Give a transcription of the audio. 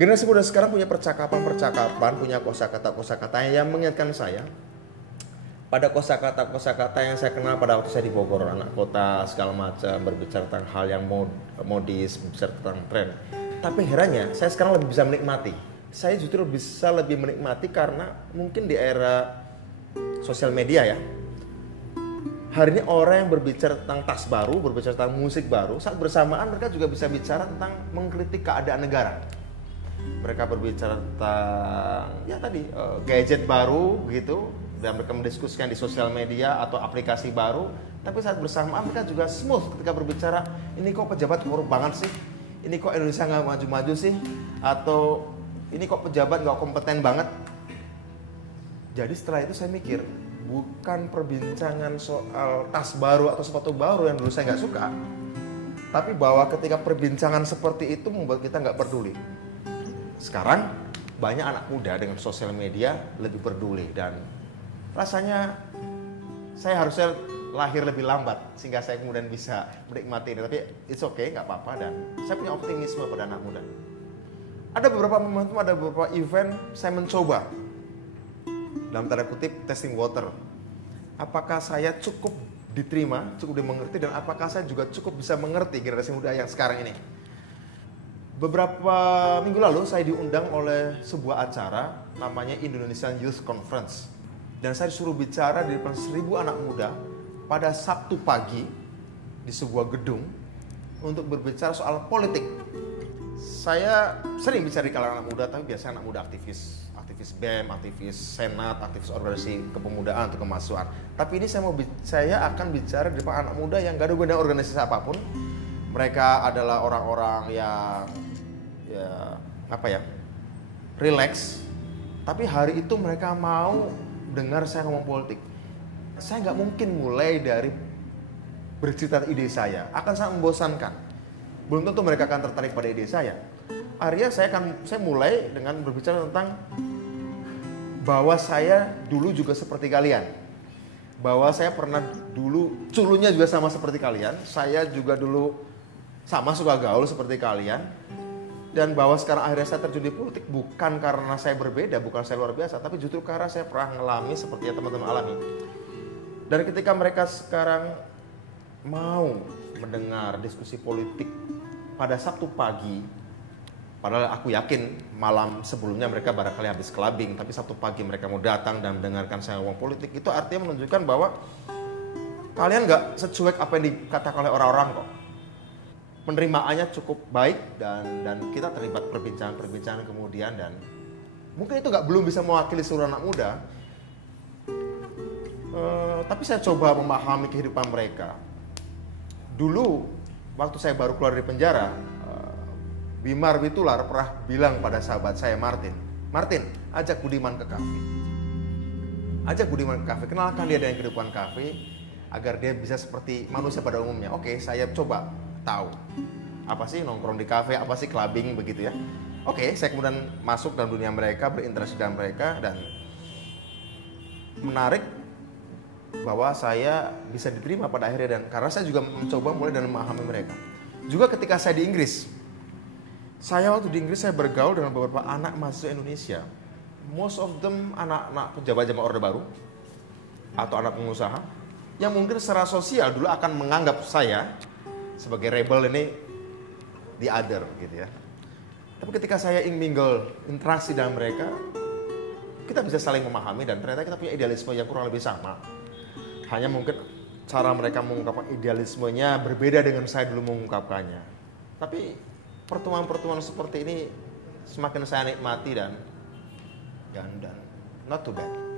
Generasi muda sekarang punya percakapan, punya kosakata yang mengingatkan saya pada kosakata yang saya kenal pada waktu saya di Bogor, anak kota segala macam, berbicara tentang hal yang modis, berbicara tentang tren. Tapi herannya, saya sekarang lebih bisa menikmati. Saya justru bisa lebih menikmati karena mungkin di era sosial media ya. Hari ini orang yang berbicara tentang tas baru, berbicara tentang musik baru, saat bersamaan mereka juga bisa bicara tentang mengkritik keadaan negara. Mereka berbicara tentang ya tadi gadget baru gitu, dan mereka mendiskusikan di sosial media atau aplikasi baru. Tapi saat bersamaan mereka juga smooth ketika berbicara, ini kok pejabat korup banget sih, ini kok Indonesia nggak maju-maju sih, atau ini kok pejabat nggak kompeten banget. Jadi setelah itu saya mikir, bukan perbincangan soal tas baru atau sepatu baru yang dulu saya nggak suka, tapi bahwa ketika perbincangan seperti itu membuat kita nggak peduli. Sekarang banyak anak muda dengan sosial media lebih peduli, dan rasanya saya harusnya lahir lebih lambat sehingga saya kemudian bisa menikmati ini. Tapi it's okay, nggak apa-apa, dan saya punya optimisme pada anak muda. Ada beberapa momentum, ada beberapa event saya mencoba dalam tanda kutip testing water. Apakah saya cukup diterima, cukup dimengerti, dan apakah saya juga cukup bisa mengerti generasi muda yang sekarang ini. Beberapa minggu lalu saya diundang oleh sebuah acara namanya Indonesian Youth Conference, dan saya disuruh bicara di depan 1.000 anak muda pada Sabtu pagi di sebuah gedung untuk berbicara soal politik. Saya sering bicara di kalangan anak muda, tapi biasanya anak muda aktivis BEM, aktivis Senat, aktivis organisasi kepemudaan atau kemahasiswaan. Tapi ini saya akan bicara di depan anak muda yang gak ada gunanya organisasi apapun. Mereka adalah orang-orang yang relax. Tapi hari itu mereka mau dengar saya ngomong politik. Saya nggak mungkin mulai dari bercerita ide saya, akan sangat membosankan. Belum tentu mereka akan tertarik pada ide saya. Akhirnya saya mulai dengan berbicara tentang bahwa saya dulu juga seperti kalian. Bahwa saya pernah dulu culunnya juga sama seperti kalian. Saya juga dulu sama suka gaul seperti kalian. Dan bahwa sekarang akhirnya saya terjun di politik bukan karena saya berbeda, bukan saya luar biasa, tapi justru karena saya pernah ngalami seperti yang teman-teman alami. Dan ketika mereka sekarang mau mendengar diskusi politik pada Sabtu pagi, padahal aku yakin malam sebelumnya mereka barangkali habis clubbing, tapi Sabtu pagi mereka mau datang dan mendengarkan saya ngomong politik, itu artinya menunjukkan bahwa kalian nggak secuek apa yang dikatakan oleh orang-orang kok. Penerimaannya cukup baik, dan kita terlibat perbincangan kemudian, dan mungkin itu belum bisa mewakili seluruh anak muda, tapi saya coba memahami kehidupan mereka. Dulu waktu saya baru keluar dari penjara, Wimar Witular pernah bilang pada sahabat saya Martin, ajak Budiman ke kafe, kenalkan dia dengan kehidupan kafe agar dia bisa seperti manusia pada umumnya. Oke, saya coba tahu apa sih nongkrong di kafe, apa sih clubbing begitu ya. Oke, saya kemudian masuk dalam dunia mereka, berinteraksi dengan mereka, dan menarik bahwa saya bisa diterima pada akhirnya, dan karena saya juga mencoba mulai dan memahami mereka. Juga ketika saya di Inggris, saya bergaul dengan beberapa anak mahasiswa Indonesia. Most of them anak-anak pejabat zaman Orde Baru atau anak pengusaha yang mungkin secara sosial dulu akan menganggap saya sebagai rebel, ini the other gitu ya. Tapi ketika saya mingle, interaksi dengan mereka, kita bisa saling memahami, dan ternyata kita punya idealisme yang kurang lebih sama. Hanya mungkin cara mereka mengungkapkan idealismenya berbeda dengan saya dulu mengungkapkannya. Tapi pertemuan-pertemuan seperti ini semakin saya nikmati, dan not too bad.